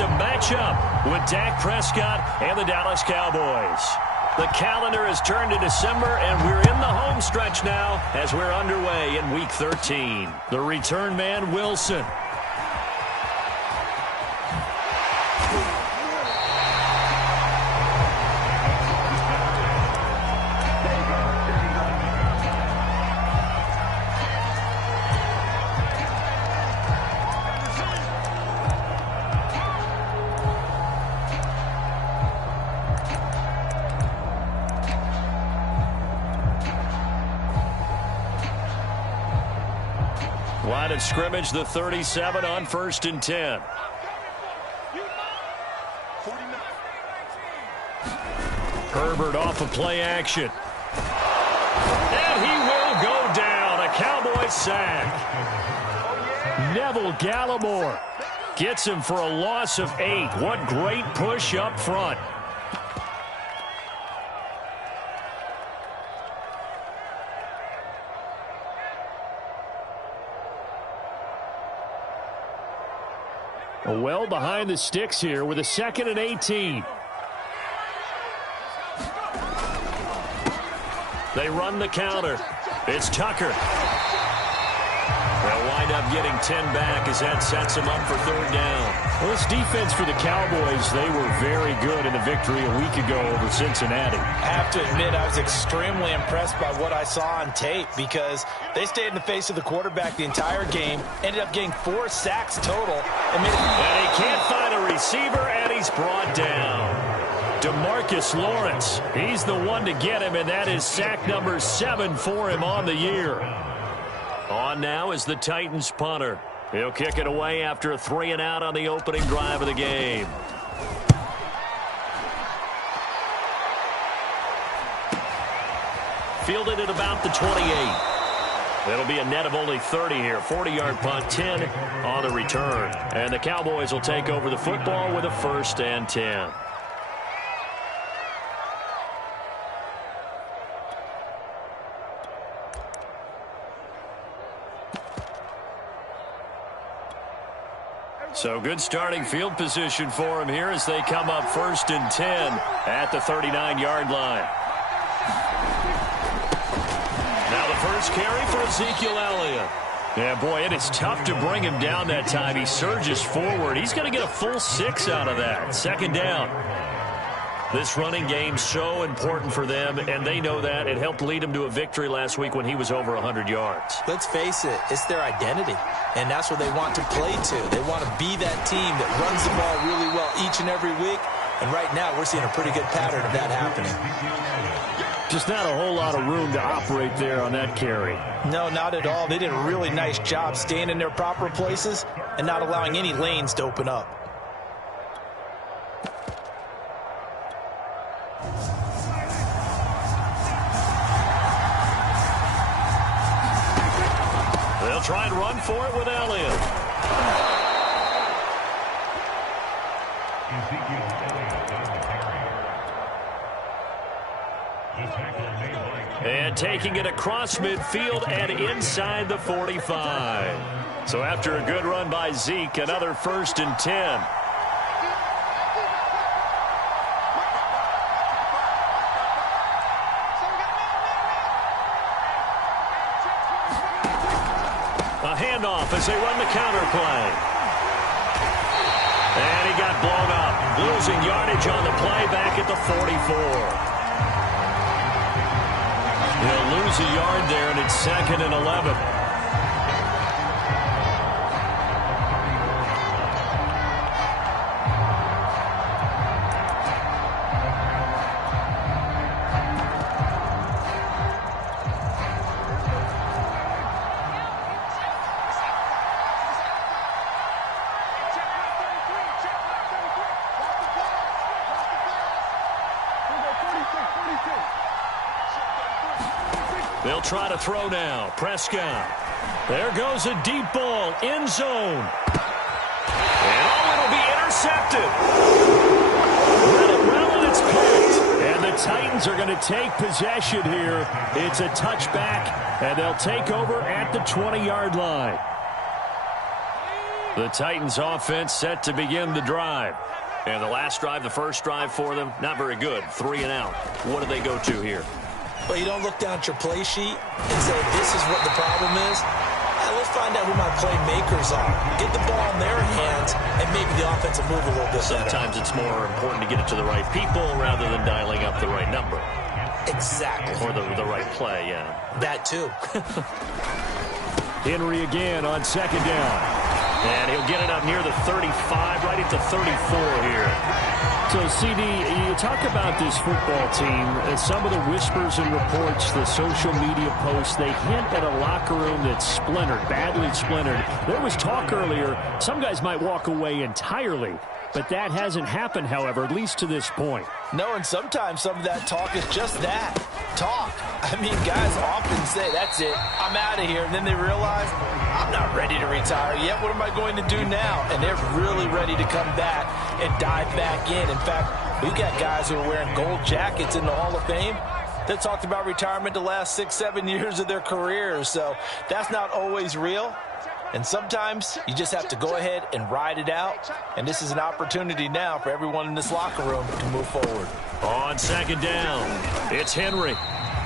to match up with Dak Prescott and the Dallas Cowboys. The calendar has turned to December, and we're in the home stretch now as we're underway in Week 13. The return man, Wilson. Line of scrimmage, the 37 on 1st and 10. Herbert off of play action. And he will go down. A Cowboys sack. Neville Gallimore gets him for a loss of 8. What great push up front. Well behind the sticks here with a 2nd and 18. They run the counter. It's Tucker. They'll wind up getting 10 back as that sets them up for 3rd down. Well, this defense for the Cowboys, they were very good in the victory a week ago over Cincinnati. I have to admit, I was extremely impressed by what I saw on tape because they stayed in the face of the quarterback the entire game, ended up getting 4 sacks total. And he can't find a receiver, and he's brought down. DeMarcus Lawrence, he's the one to get him, and that is sack number 7 for him on the year. On now is the Titans punter. He'll kick it away after a 3-and-out on the opening drive of the game. Fielded at about the 28. It'll be a net of only 30 here. 40-yard punt, 10 on the return. And the Cowboys will take over the football with a 1st and 10. So good starting field position for him here as they come up 1st and 10 at the 39-yard line. Now the first carry for Ezekiel Elliott. Yeah, boy, it is tough to bring him down that time. He surges forward. He's going to get a full 6 out of that. 2nd down. This running game so important for them, and they know that. It helped lead them to a victory last week when he was over 100 yards. Let's face it, it's their identity, and that's what they want to play to. They want to be that team that runs the ball really well each and every week, and right now we're seeing a pretty good pattern of that happening. Just not a whole lot of room to operate there on that carry. No, not at all. They did a really nice job staying in their proper places and not allowing any lanes to open up. They'll try and run for it with Elliott. And taking it across midfield and inside the 45. So after a good run by Zeke, another 1st and 10. A handoff as they run the counter play. And he got blown up. Losing yardage on the play back at the 44. He'll lose a yard there, and it's 2nd and 11. They'll try to throw now. Prescott. There goes a deep ball. End zone. And it'll be intercepted. Let it roll, and it's picked. And the Titans are going to take possession here. It's a touchback, and they'll take over at the 20-yard line. The Titans offense set to begin the drive. And the last drive, the first drive for them, not very good. 3 and out. What do they go to here? Well, you don't look down at your play sheet and say, this is what the problem is. Let's find out who my playmakers are. Get the ball in their hands, and maybe the offense will move a little bit better. Sometimes it's more important to get it to the right people rather than dialing up the right number. Exactly. Or the right play, yeah. That too. Henry again on second down. And he'll get it up near the 35, right at the 34 here. So, CD, you talk about this football team, some of the whispers and reports, the social media posts, they hint at a locker room that's splintered, badly splintered. There was talk earlier, some guys might walk away entirely, but that hasn't happened, however, at least to this point. No, and sometimes some of that talk is just that, talk. I mean, guys often say, that's it, I'm out of here, and then they realize, I'm not ready to retire yet. What am I going to do now? And they're really ready to come back and dive back in. In fact, we've got guys who are wearing gold jackets in the Hall of Fame that talked about retirement the last 6-7 years of their careers. So that's not always real. And sometimes you just have to go ahead and ride it out. And this is an opportunity now for everyone in this locker room to move forward. On second down, it's Henry.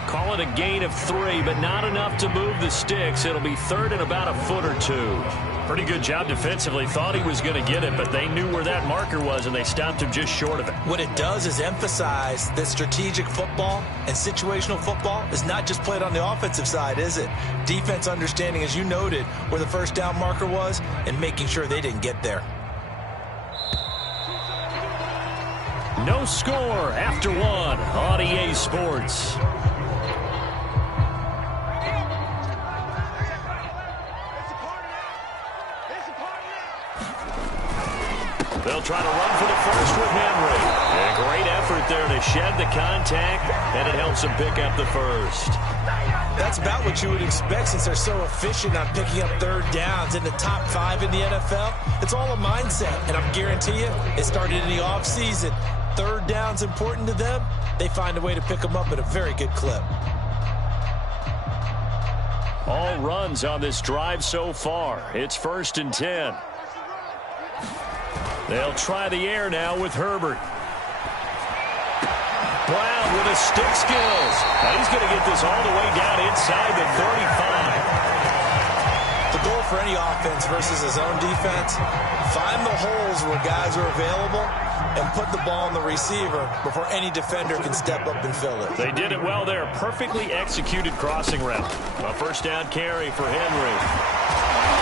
Call it a gain of 3, but not enough to move the sticks. It'll be third and about a foot or 2. Pretty good job defensively. Thought he was going to get it, but they knew where that marker was, and they stopped him just short of it. What it does is emphasize that strategic football and situational football is not just played on the offensive side, is it? Defense understanding, as you noted, where the first down marker was and making sure they didn't get there. No score after 1 on EA Sports. They'll try to run for the first with Henry. And a great effort there to shed the contact, and it helps him pick up the first. That's about what you would expect since they're so efficient on picking up third downs in the top 5 in the NFL. It's all a mindset, and I guarantee you it started in the offseason. Third down's important to them. They find a way to pick them up at a very good clip. All runs on this drive so far. It's 1st and 10. They'll try the air now with Herbert. Brown with the stick skills. Now he's going to get this all the way down inside the 35. The goal for any offense versus his own defense, find the holes where guys are available and put the ball on the receiver before any defender can step up and fill it. They did it well there. Perfectly executed crossing route. A first down carry for Henry.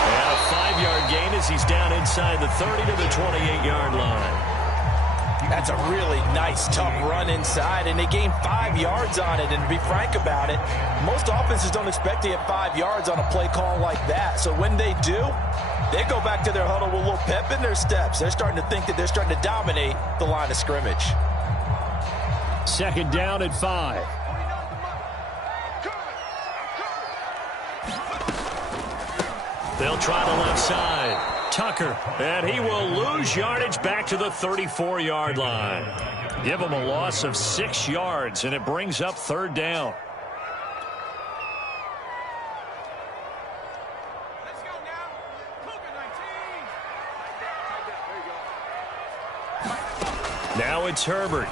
And a 5-yard gain as he's down inside the 30 to the 28-yard line. That's a really nice, tough run inside, and they gained 5 yards on it. And to be frank about it, most offenses don't expect to get 5 yards on a play call like that. So when they do, they go back to their huddle with a little pep in their steps. They're starting to think that they're starting to dominate the line of scrimmage. Second down at 5. They'll try the left side. Tucker, and he will lose yardage back to the 34-yard line. Give him a loss of 6 yards, and it brings up third down. Now it's Herbert.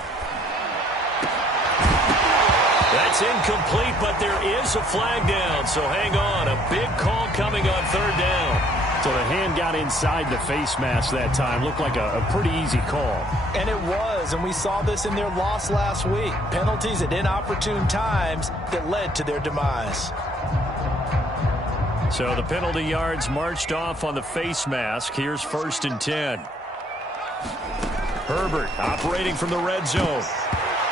That's incomplete, but there is a flag down, so hang on. A big call coming on third down. So the hand got inside the face mask that time. Looked like a pretty easy call. And it was, and we saw this in their loss last week. Penalties at inopportune times that led to their demise. So the penalty yards marched off on the face mask. Here's 1st and 10. Herbert operating from the red zone.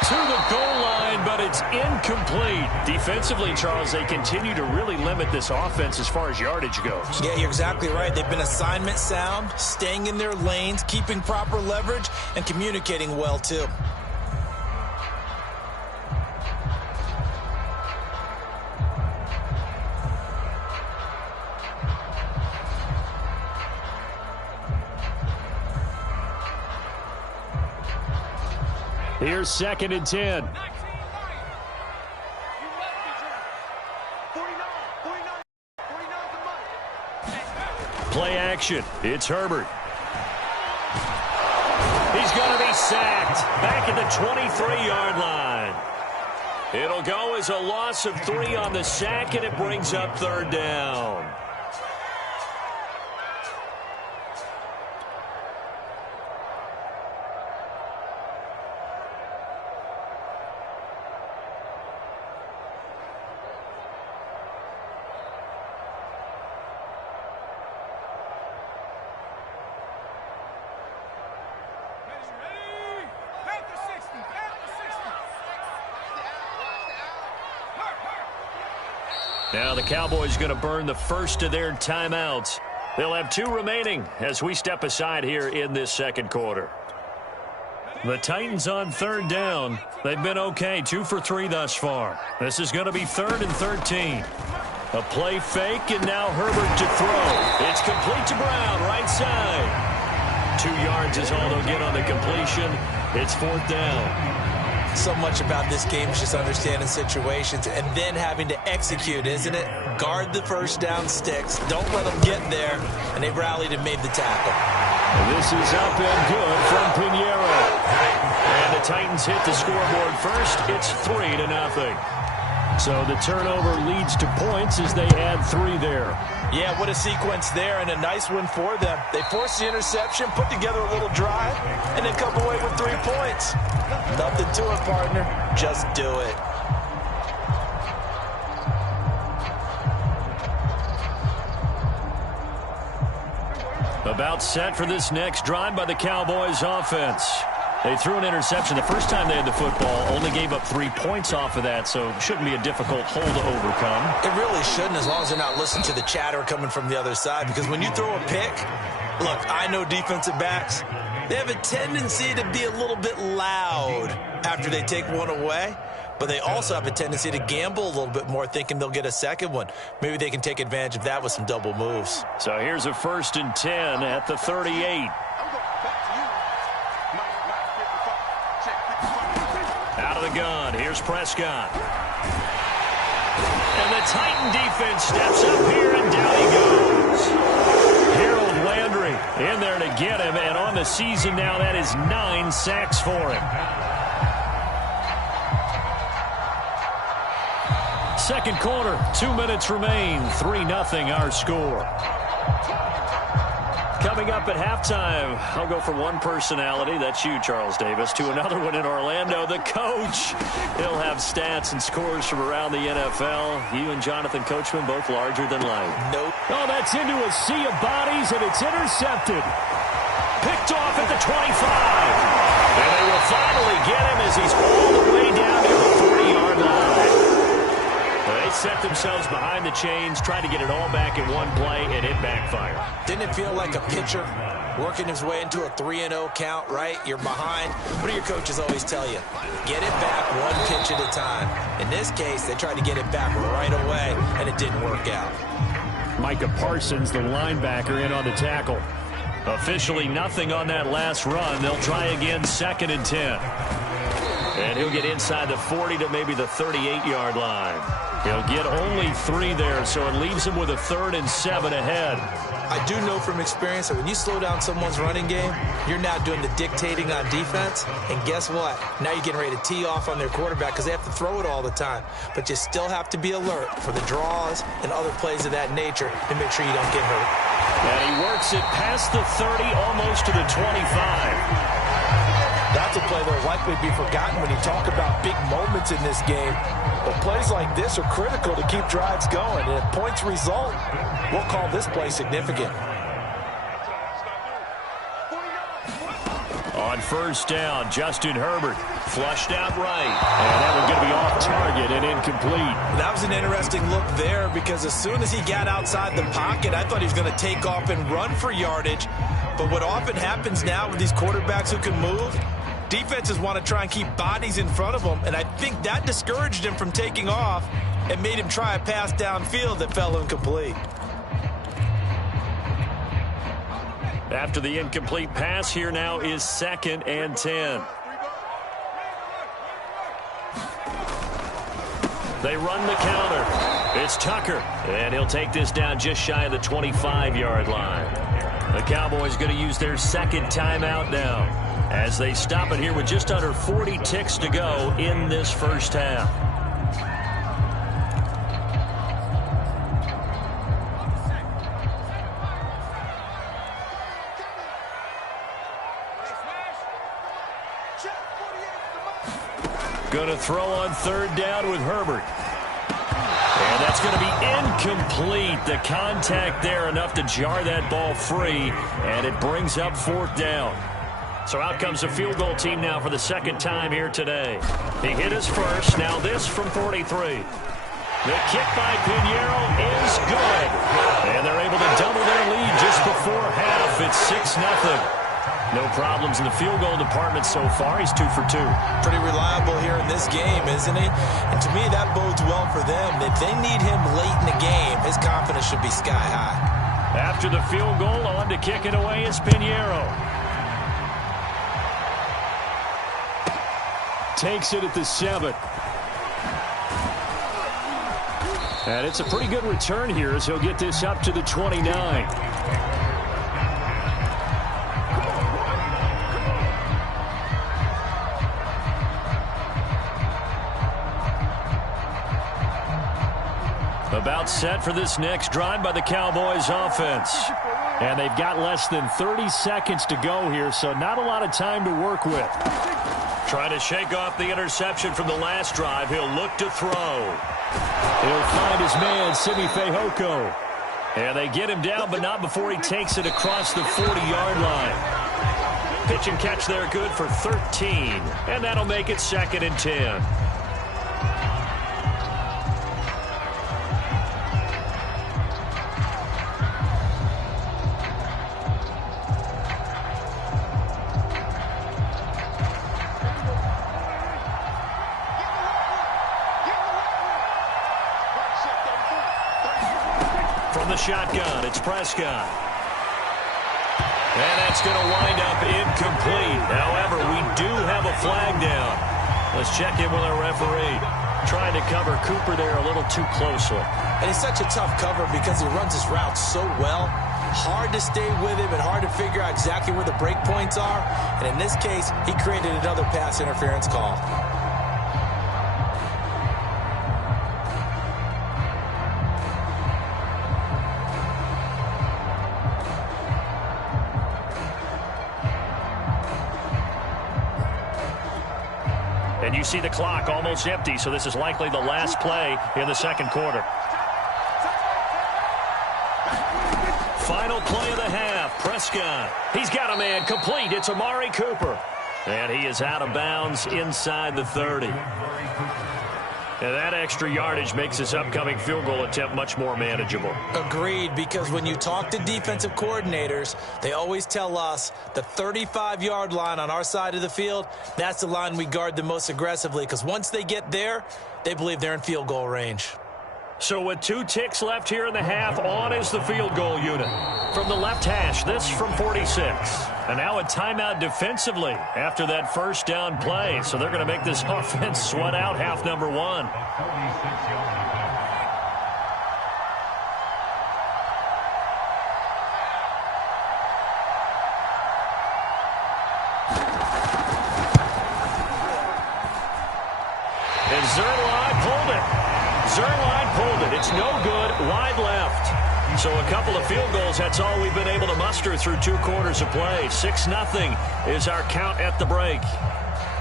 To the goal line, but it's incomplete. Defensively, Charles, they continue to really limit this offense as far as yardage goes. Yeah, you're exactly right. They've been assignment sound, staying in their lanes, keeping proper leverage, and communicating well, too. Here's 2nd and 10. play action. It's Herbert. He's going to be sacked back at the 23-yard line. It'll go as a loss of 3 on the sack, and it brings up 3rd down. Now the Cowboys going to burn the first of their timeouts. They'll have 2 remaining as we step aside here in this second quarter. The Titans on 3rd down. They've been okay, 2 for 3 thus far. This is going to be 3rd and 13. A play fake, and now Herbert to throw. It's complete to Brown, right side. 2 yards is all they'll get on the completion. It's 4th down. So much about this game is just understanding situations and then having to execute, isn't it? Guard the first down sticks. Don't let them get there. And they rallied and made the tackle. This is up and good from Pinheiro. And the Titans hit the scoreboard first. It's 3-0. So the turnover leads to points as they add 3 there. Yeah, what a sequence there, and a nice win for them. They forced the interception, put together a little drive, and then come away with 3 points. Nothing to it, partner. Just do it. About set for this next drive by the Cowboys offense. They threw an interception the first time they had the football, only gave up 3 points off of that, so it shouldn't be a difficult hole to overcome. It really shouldn't, as long as they're not listening to the chatter coming from the other side, because when you throw a pick, look, I know defensive backs, they have a tendency to be a little bit loud after they take one away, but they also have a tendency to gamble a little bit more, thinking they'll get a second one. Maybe they can take advantage of that with some double moves. So here's a 1st and 10 at the 38. Out of the gun, here's Prescott. And the Titan defense steps up here, and down he goes. Harold Landry in there to get him, and on the season now, that is 9 sacks for him. Second quarter, 2 minutes remain, 3-0 our score. Coming up at halftime, I'll go from one personality, that's you, Charles Davis, to another one in Orlando, the coach. He'll have stats and scores from around the NFL. You and Jonathan Coachman both larger than life. Nope. Oh, that's into a sea of bodies, and it's intercepted. Picked off at the 25. And they will finally get him as he's all the way down to the 40-yard line. They set themselves behind the chains, tried to get it all back in one play, and it backfired. Didn't it feel like a pitcher working his way into a 3-0 count, right? You're behind. What do your coaches always tell you? Get it back one pitch at a time. In this case, they tried to get it back right away, and it didn't work out. Micah Parsons, the linebacker, in on the tackle. Officially nothing on that last run. They'll try again, 2nd and 10. And he'll get inside the 40 to maybe the 38-yard line. He'll get only 3 there, so it leaves him with a 3rd and 7 ahead. I do know from experience that when you slow down someone's running game, you're now doing the dictating on defense. And guess what? Now you're getting ready to tee off on their quarterback because they have to throw it all the time. But you still have to be alert for the draws and other plays of that nature to make sure you don't get hurt. And he works it past the 30, almost to the 25. That's a play that will likely be forgotten when you talk about big moments in this game. But plays like this are critical to keep drives going. And if points result, we'll call this play significant. On 1st down, Justin Herbert flushed out right. And that was going to be off target and incomplete. That was an interesting look there because as soon as he got outside the pocket, I thought he was going to take off and run for yardage. But what often happens now with these quarterbacks who can move, defenses want to try and keep bodies in front of them, and I think that discouraged him from taking off and made him try a pass downfield that fell incomplete. After the incomplete pass, here now is 2nd and 10. They run the counter. It's Tucker, and he'll take this down just shy of the 25-yard line. The Cowboys going to use their second timeout now as they stop it here with just under 40 ticks to go in this first half. Going to throw on third down with Herbert. And that's going to be incomplete. The contact there enough to jar that ball free, and it brings up fourth down. So out comes the field goal team now for the second time here today. He hit his first. Now this from 43. The kick by Pinheiro is good. And they're able to double their lead just before half. It's 6-0. No problems in the field goal department so far. He's 2 for 2. Pretty reliable here in this game, isn't he? And to me, that bodes well for them. If they need him late in the game, his confidence should be sky high. After the field goal, on to kick it away is Pinheiro. Takes it at the 7. And it's a pretty good return here as he'll get this up to the 29. About set for this next drive by the Cowboys offense. And they've got less than 30 seconds to go here, so not a lot of time to work with. Trying to shake off the interception from the last drive. He'll look to throw. He'll find his man, Simi Fehoko. And they get him down, but not before he takes it across the 40-yard line. Pitch and catch there good for 13. And that'll make it 2nd and 10. Shotgun, it's Prescott. And that's going to wind up incomplete. However, we do have a flag down. Let's check in with our referee. Trying to cover Cooper there a little too closely. And he's such a tough cover because he runs his route so well. Hard to stay with him and hard to figure out exactly where the break points are. And in this case, he created another pass interference call. And you see the clock almost empty, so this is likely the last play in the second quarter. Final play of the half, Prescott. He's got a man complete. It's Amari Cooper. And he is out of bounds inside the 30. And that extra yardage makes this upcoming field goal attempt much more manageable. Agreed, because when you talk to defensive coordinators, they always tell us the 35-yard line on our side of the field, that's the line we guard the most aggressively, because once they get there, they believe they're in field goal range. So with 2 ticks left here in the half, on is the field goal unit. From the left hash, this from 46. And now a timeout defensively after that first down play. So they're going to make this offense sweat out half number 1. And Zerline pulled it. Zerline pulled it. It's no good. Wide left. So a couple of field goals, that's all we've been able to muster through 2 quarters of play. 6-0 is our count at the break.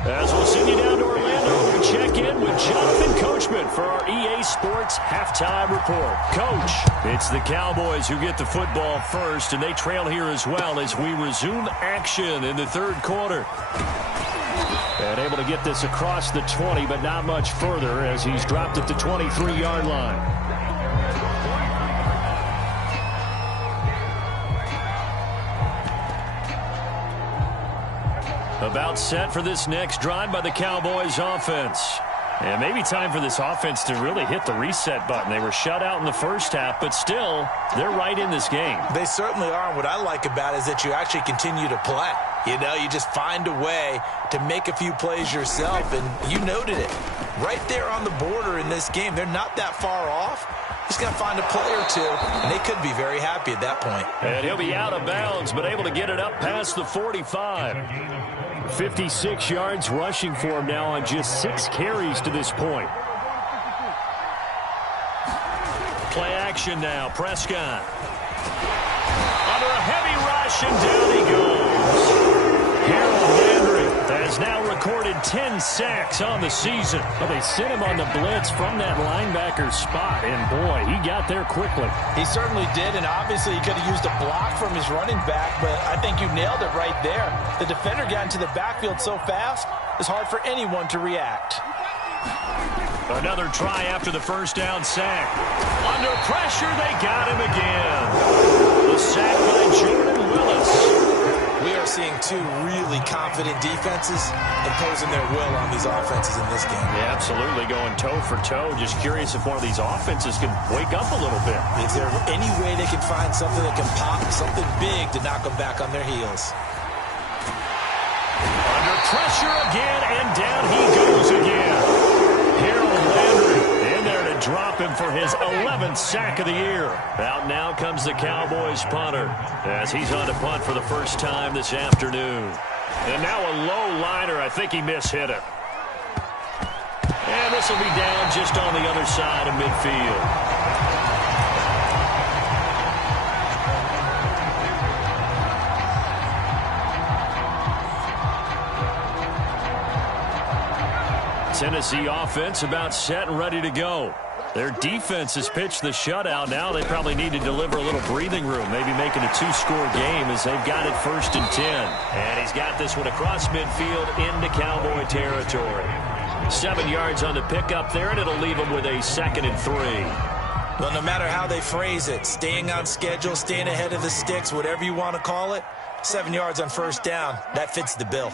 As we'll send you down to Orlando to check in with Jonathan Coachman for our EA Sports Halftime Report. Coach, it's the Cowboys who get the football first, and they trail here as well as we resume action in the third quarter. And able to get this across the 20, but not much further as he's dropped at the 23-yard line. About set for this next drive by the Cowboys offense. And maybe time for this offense to really hit the reset button. They were shut out in the first half, but still, they're right in this game. They certainly are. And what I like about it is that you actually continue to play. You know, you just find a way to make a few plays yourself, and you noted it. Right there on the border in this game, they're not that far off. He's got to find a play or two, and they could be very happy at that point. And he'll be out of bounds, but able to get it up past the 45. 56 yards rushing for him now on just 6 carries to this point. Play action now. Prescott. Under a heavy rush, and down he goes. Harold Landry has now recorded 10 sacks on the season. But they sent him on the blitz from that linebacker spot, and boy, he got there quickly. He certainly did, and obviously he could have used a block from his running back, but I think you nailed it right there. The defender got into the backfield so fast, it's hard for anyone to react. Another try after the first down sack. Under pressure, they got him again. The sack by Jordan Willis. We are seeing two really confident defenses imposing their will on these offenses in this game. Yeah, absolutely, going toe for toe. Just curious if one of these offenses can wake up a little bit. Is there any way they can find something that can pop, something big to knock them back on their heels? Under pressure again, and down he goes again. Harold Landry in there to drop him for his 11th sack of the year. Out now comes the Cowboys punter as he's on to punt for the first time this afternoon. And now a low liner. I think he mishit it. And this will be down just on the other side of midfield. Tennessee offense about set and ready to go. Their defense has pitched the shutout. Now they probably need to deliver a little breathing room, maybe making a 2-score game as they've got it 1st and 10. And he's got this one across midfield into Cowboy territory. 7 yards on the pickup there, and it'll leave him with a 2nd and 3. Well, no matter how they phrase it, staying on schedule, staying ahead of the sticks, whatever you want to call it, 7 yards on 1st down, that fits the bill.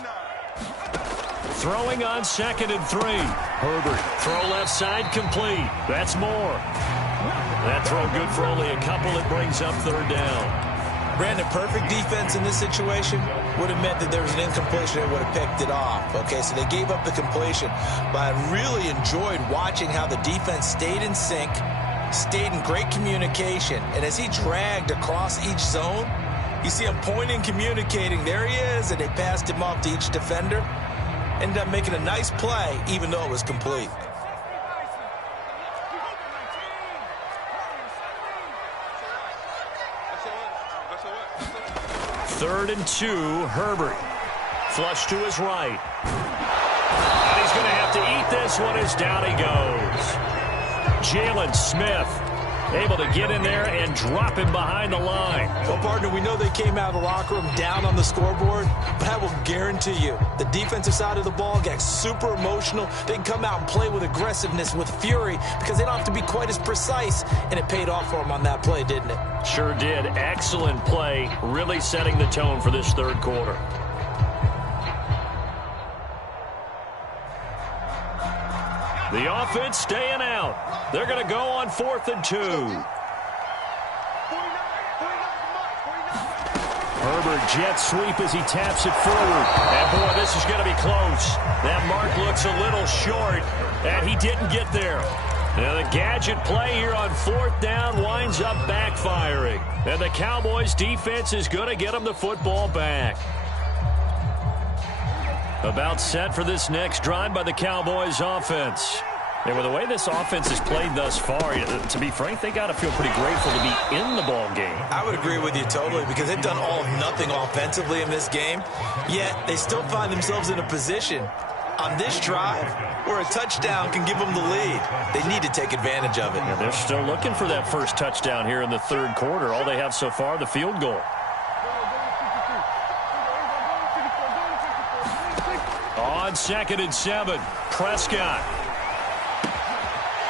Throwing on 2nd and 3. Herbert, throw left side, complete. That's more. That throw good for only a couple. It brings up 3rd down. Brandon, perfect defense in this situation would have meant that there was an incompletion and would have picked it off. Okay, so they gave up the completion. But I really enjoyed watching how the defense stayed in sync, stayed in great communication. And as he dragged across each zone, you see him pointing, communicating. There he is, and they passed him off to each defender. Ended up making a nice play, even though it was complete. Third and 2, Herbert. Flush to his right. And he's going to have to eat this one as down he goes. Jalen Smith able to get in there and drop him behind the line. Well, partner, we know they came out of the locker room down on the scoreboard, but I will guarantee you the defensive side of the ball gets super emotional. They can come out and play with aggressiveness, with fury, because they don't have to be quite as precise, and it paid off for them on that play, didn't it? Sure did. Excellent play, really setting the tone for this 3rd quarter. The offense staying out. They're going to go on 4th and 2. Herbert jet sweep as he taps it forward. And boy, this is going to be close. That mark looks a little short, and he didn't get there. Now the gadget play here on 4th down winds up backfiring. And the Cowboys defense is going to get them the football back. About set for this next drive by the Cowboys offense. And with the way this offense has played thus far, to be frank, they got to feel pretty grateful to be in the ball game. I would agree with you totally, because they've done all of nothing offensively in this game, yet they still find themselves in a position on this drive where a touchdown can give them the lead. They need to take advantage of it. Yeah, they're still looking for that first touchdown here in the 3rd quarter. All they have so far, the field goal. On 2nd and 7, Prescott.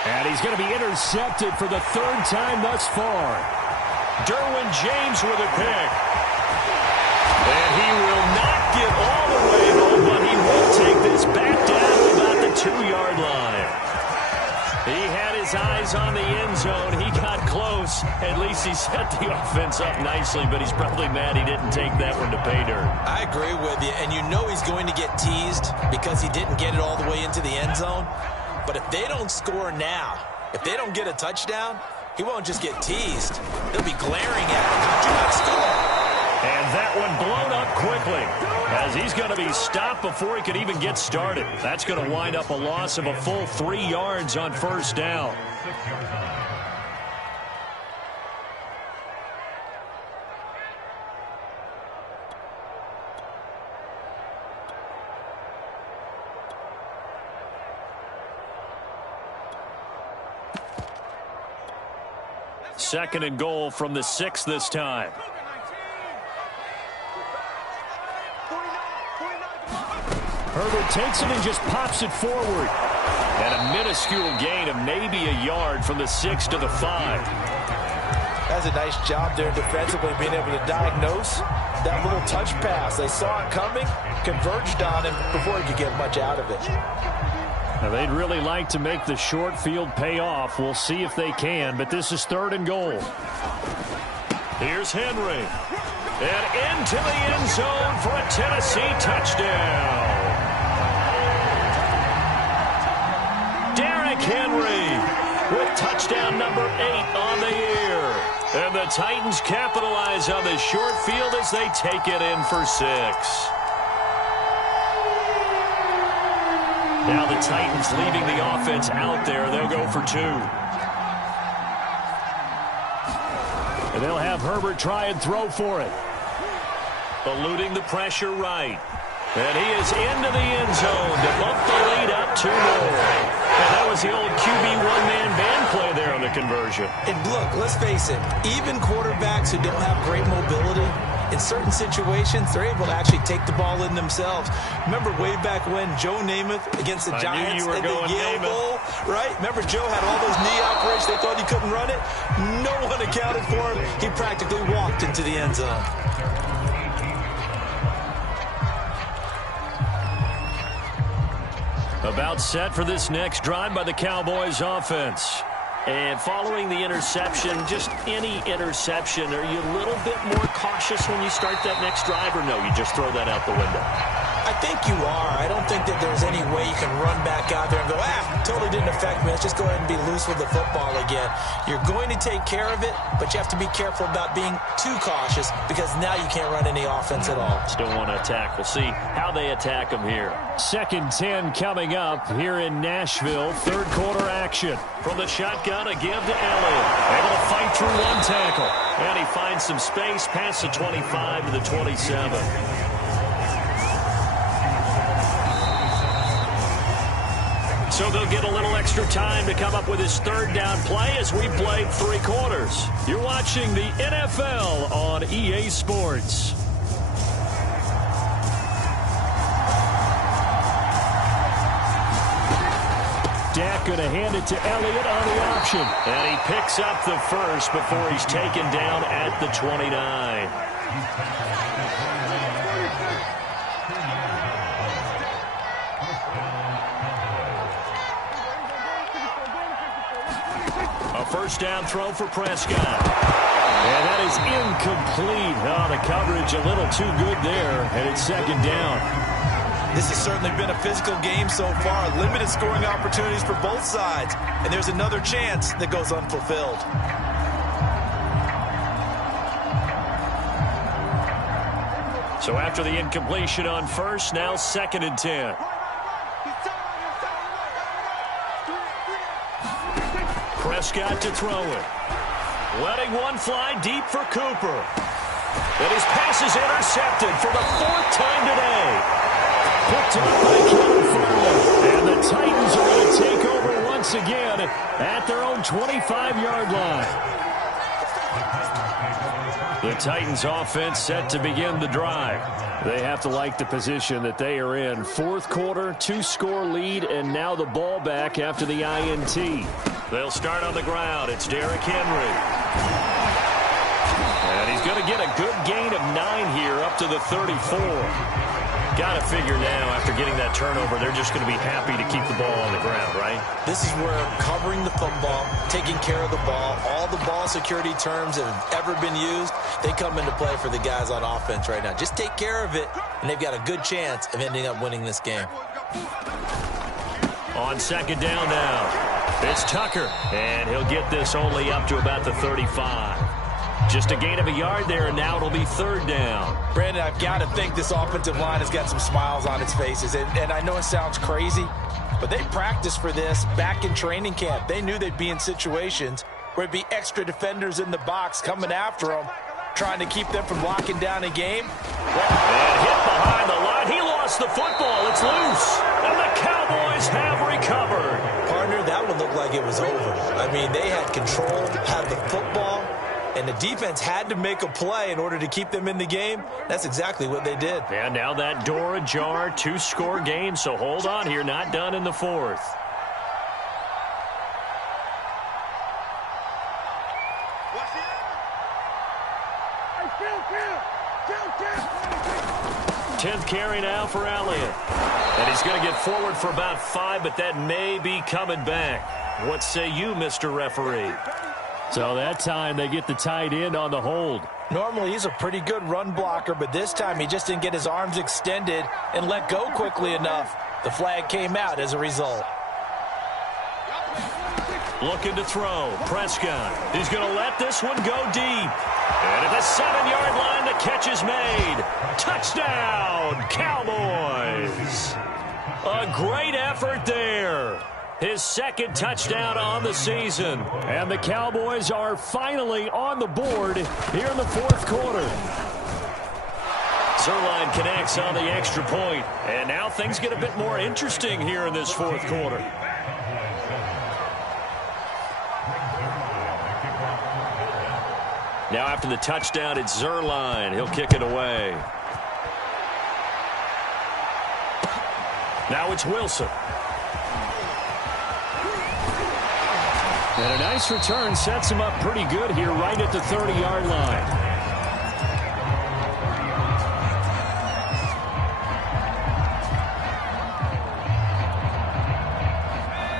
And he's going to be intercepted for the 3rd time thus far. Derwin James with a pick. And he will not get all the way home, but he will take this back down to about the 2-yard line. He had his eyes on the end zone. He got close. close. At least he set the offense up nicely, but he's probably mad he didn't take that one to pay dirt. I agree with you, and you know he's going to get teased because he didn't get it all the way into the end zone. But if they don't score now, if they don't get a touchdown, he won't just get teased. They'll be glaring at him. How'd you not score? And that one blown up quickly as he's going to be stopped before he could even get started. That's going to wind up a loss of a full 3 yards on first down. Second and goal from the 6 this time. Herbert takes it and just pops it forward. And a minuscule gain of maybe a yard from the 6 to the 5. That's a nice job there defensively, being able to diagnose that little touch pass. They saw it coming, converged on him before he could get much out of it. Now they'd really like to make the short field pay off. We'll see if they can, but this is 3rd and goal. Here's Henry. And into the end zone for a Tennessee touchdown. Henry with touchdown number 8 on the year. And the Titans capitalize on the short field as they take it in for 6. Now the Titans leaving the offense out there. They'll go for 2. And they'll have Herbert try and throw for it. Eluding the pressure right. And he is into the end zone to bump the lead up 2 more. And that was the old QB one-man band play there on the conversion. And look, let's face it, even quarterbacks who don't have great mobility, in certain situations, they're able to actually take the ball in themselves. Remember way back when Joe Namath against the Giants at the Yale Bowl, right? Remember Joe had all those knee operations. They thought he couldn't run it. No one accounted for him. He practically walked into the end zone. About set for this next drive by the Cowboys offense. And following the interception, just any interception, are you a little bit more cautious when you start that next drive, or no, you just throw that out the window? I think you are. I don't think that there's any way you can run back out there and go, totally didn't affect me. Let's just go ahead and be loose with the football again. You're going to take care of it, but you have to be careful about being too cautious because now you can't run any offense at all. Still want to attack. We'll see how they attack them here. 2nd 10 coming up here in Nashville. 3rd quarter action. From the shotgun, a give to Elliott. Able to fight through 1 tackle. And he finds some space past the 25 to the 27. So they'll get a little extra time to come up with his 3rd down play as we played 3 quarters. You're watching the NFL on EA Sports. Dak going to hand it to Elliott on the option. And he picks up the first before he's taken down at the 29. A first down throw for Prescott. And that is incomplete. Oh, the coverage a little too good there, and it's 2nd down. This has certainly been a physical game so far. Limited scoring opportunities for both sides. And there's another chance that goes unfulfilled. So after the incompletion on first, now 2nd and 10. Prescott to throw it. Letting one fly deep for Cooper. And his pass is intercepted for the 4th time today. Picked up by Kevin Farley. And the Titans are going to take over once again at their own 25-yard line. The Titans offense set to begin the drive. They have to like the position that they are in. 4th quarter, 2-score lead, and now the ball back after the INT. They'll start on the ground. It's Derrick Henry. And he's going to get a good gain of 9 here up to the 34. Got to figure now, after getting that turnover, they're just going to be happy to keep the ball on the ground, right? This is where covering the football, taking care of the ball, all the ball security terms that have ever been used, they come into play for the guys on offense right now. Just take care of it, and they've got a good chance of ending up winning this game. On second down now, it's Tucker, and he'll get this only up to about the 35. Just a gain of a yard there, and now it'll be third down. Brandon, I've got to think this offensive line has got some smiles on its faces. And I know it sounds crazy, but they practiced for this back in training camp. They knew they'd be in situations where it'd be extra defenders in the box coming after them, trying to keep them from locking down a game. And hit behind the line. He lost the football. It's loose. And the Cowboys have recovered. Partner, that one looked like it was over. I mean, they had control, had the football, and the defense had to make a play in order to keep them in the game. That's exactly what they did. And now that door ajar, 2-score game, so hold on here, not done in the fourth. Tenth carry now for Elliott. And he's going to get forward for about 5, but that may be coming back. What say you, Mr. Referee? So that time they get the tight end on the hold. Normally he's a pretty good run blocker, but this time he just didn't get his arms extended and let go quickly enough. The flag came out as a result. Looking to throw. Prescott. He's going to let this one go deep. And at the 7-yard line, the catch is made. Touchdown, Cowboys. A great effort there. His second touchdown on the season. And the Cowboys are finally on the board here in the fourth quarter. Zerline connects on the extra point. And now things get a bit more interesting here in this fourth quarter. Now after the touchdown, it's Zerline. He'll kick it away. Now it's Wilson. And a nice return sets him up pretty good here right at the 30-yard line.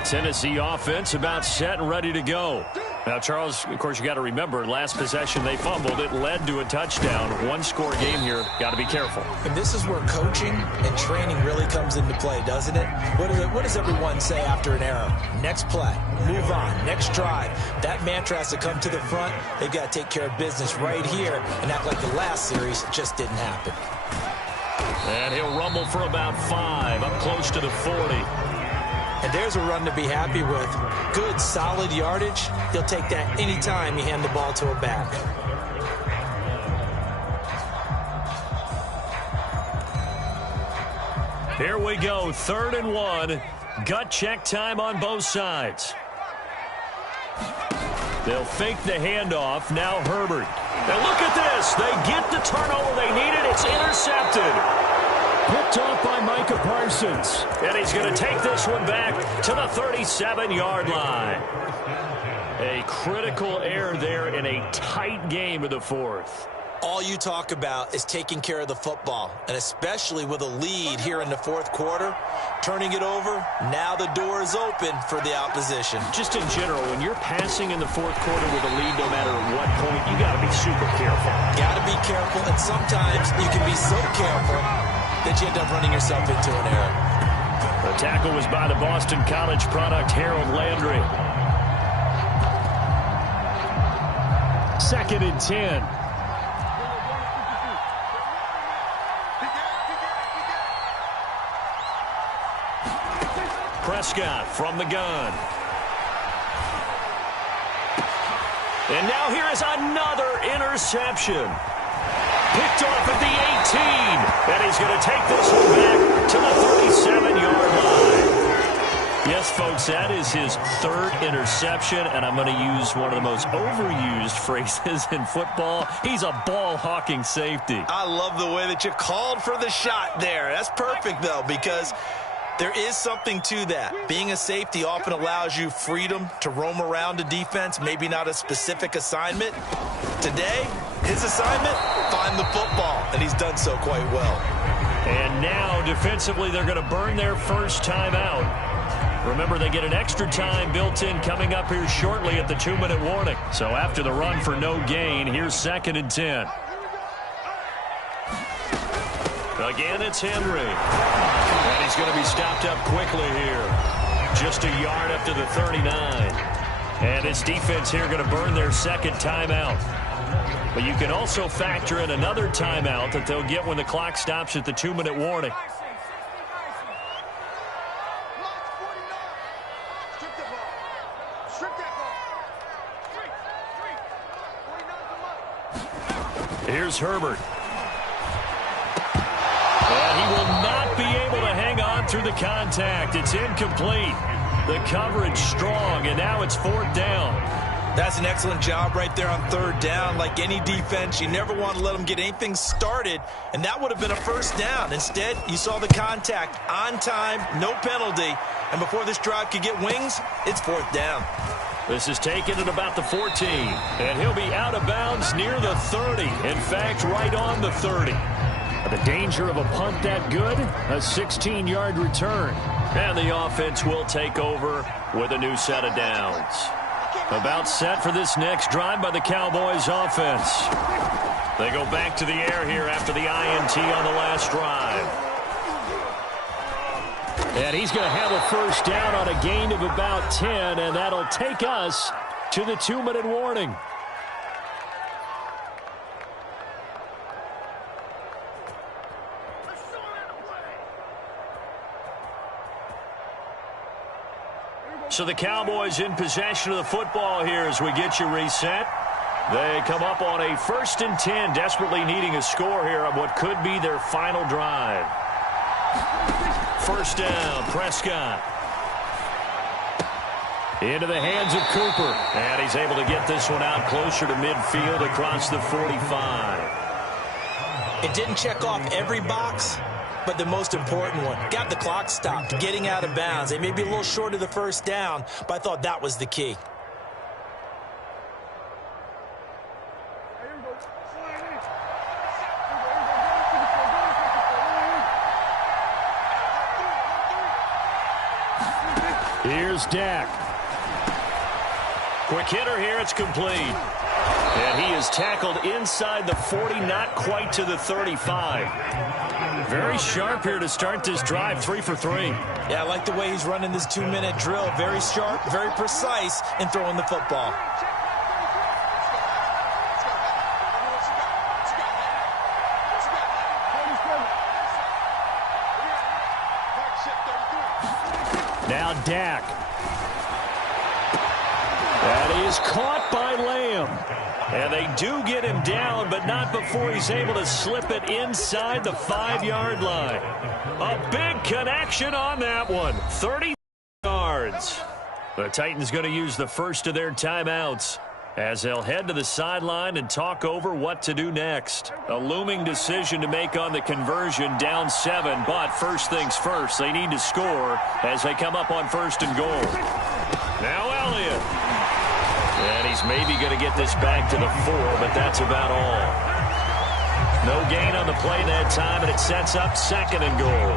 Tennessee offense about set and ready to go. Now, Charles, of course, you got to remember, last possession they fumbled. It led to a touchdown. One-score game here. Got to be careful. And this is where coaching and training really comes into play, doesn't it? What does everyone say after an error? Next play, move on, next drive. That mantra has to come to the front. They've got to take care of business right here and act like the last series just didn't happen. And he'll rumble for about 5, up close to the 40. And there's a run to be happy with. Good, solid yardage. He'll take that anytime you hand the ball to a back. Here we go, 3rd and 1. Gut check time on both sides. They'll fake the handoff. Now Herbert. Now look at this. They get the turnover they needed. It's intercepted. Picked off by Micah Parsons. And he's going to take this one back to the 37-yard line. A critical error there in a tight game of the fourth. All you talk about is taking care of the football, and especially with a lead here in the fourth quarter, turning it over, now the door is open for the opposition. Just in general, when you're passing in the fourth quarter with a lead, no matter what point, you got to be super careful. Got to be careful, and sometimes you can be so careful that you end up running yourself into an error. The tackle was by the Boston College product, Harold Landry. 2nd and 10. Prescott from the gun. And now here is another interception. Picked off at the 18. And he's going to take this one back to the 37-yard line. Yes, folks, that is his 3rd interception, and I'm going to use one of the most overused phrases in football. He's a ball-hawking safety. I love the way that you called for the shot there. That's perfect, though, because there is something to that. Being a safety often allows you freedom to roam around a defense, maybe not a specific assignment. Today, his assignment, find the football, and he's done so quite well. And now, defensively, they're going to burn their first timeout. Remember, they get an extra time built in coming up here shortly at the 2-minute warning. So after the run for no gain, here's 2nd and 10. Again, it's Henry. And he's going to be stopped up quickly here. Just a yard up to the 39. And this defense here going to burn their second timeout. But you can also factor in another timeout that they'll get when the clock stops at the 2-minute warning. Here's Herbert. And he will not be able to hang on through the contact. It's incomplete. The coverage strong, and now it's 4th down. That's an excellent job right there on 3rd down. Like any defense, you never want to let them get anything started, and that would have been a 1st down. Instead, you saw the contact on time, no penalty, and before this drive could get wings, it's 4th down. This is taken at about the 14, and he'll be out of bounds near the 30. In fact, right on the 30. The danger of a punt that good, a 16-yard return. And the offense will take over with a new set of downs. About set for this next drive by the Cowboys offense. They go back to the air here after the INT on the last drive. And he's going to have a first down on a gain of about 10, and that'll take us to the 2-minute warning. So the Cowboys in possession of the football here as we get you reset. They come up on a 1st and 10, desperately needing a score here on what could be their final drive. First down, Prescott. Into the hands of Cooper. And he's able to get this one out closer to midfield across the 45. It didn't check off every box, but the most important one. Got the clock stopped, getting out of bounds. They may be a little short of the 1st down, but I thought that was the key. Here's Dak. Quick hitter here, it's complete. And he is tackled inside the 40, not quite to the 35. Very sharp here to start this drive, 3 for 3. Yeah, I like the way he's running this 2-minute drill. Very sharp, very precise in throwing the football. Now Dak. And he is caught by Lamb. And they do get him down, but not before he's able to slip it inside the 5-yard line. A big connection on that one. 30 yards. The Titans going to use the first of their timeouts as they'll head to the sideline and talk over what to do next. A looming decision to make on the conversion, down 7, but first things first, they need to score as they come up on 1st and goal. Now Elliott. And he's maybe going to get this back to the 4, but that's about all. No gain on the play that time, and it sets up 2nd and goal.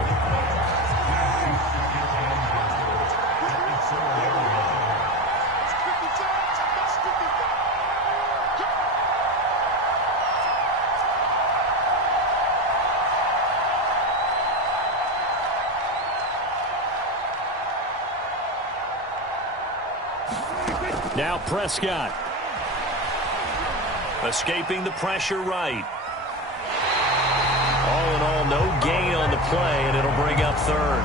Now Prescott. Escaping the pressure right. All in all, no gain on the play, and it'll bring up 3rd.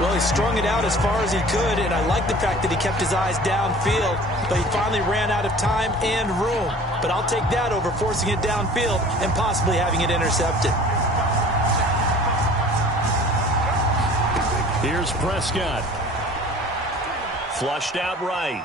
Well, he strung it out as far as he could, and I like the fact that he kept his eyes downfield, but he finally ran out of time and room. But I'll take that over forcing it downfield and possibly having it intercepted. Here's Prescott. Flushed out right.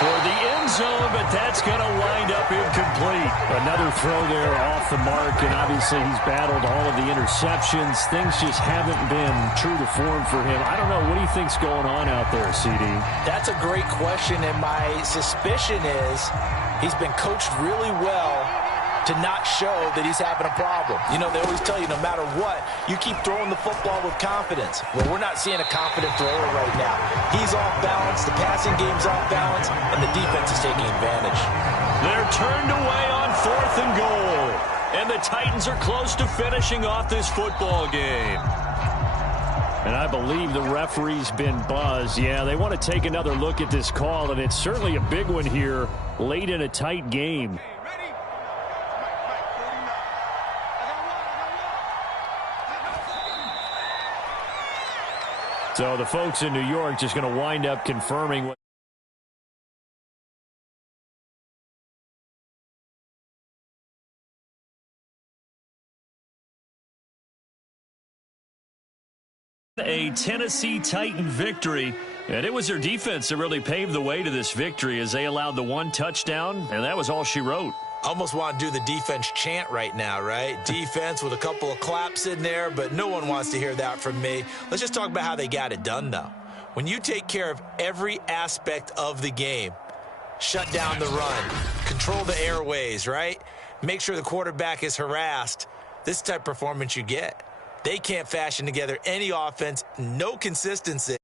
Toward the end zone, but that's going to wind up incomplete. Another throw there off the mark, and obviously he's battled all of the interceptions. Things just haven't been true to form for him. I don't know. What do you think's going on out there, CD? That's a great question, and my suspicion is he's been coached really well to not show that he's having a problem. You know, they always tell you no matter what, you keep throwing the football with confidence. Well, we're not seeing a confident thrower right now. He's off balance, the passing game's off balance, and the defense is taking advantage. They're turned away on 4th and goal. And the Titans are close to finishing off this football game. And I believe the referee's been buzzed. Yeah, they want to take another look at this call, and it's certainly a big one here late in a tight game. So the folks in New York just going to wind up confirming what a Tennessee Titan victory, and it was their defense that really paved the way to this victory as they allowed the 1 touchdown, and that was all she wrote. Almost want to do the defense chant right now, right? Defense with a couple of claps in there, but no one wants to hear that from me. Let's just talk about how they got it done, though. When you take care of every aspect of the game, shut down the run, control the airways, right? Make sure the quarterback is harassed, this type of performance you get. They can't fashion together any offense, no consistency.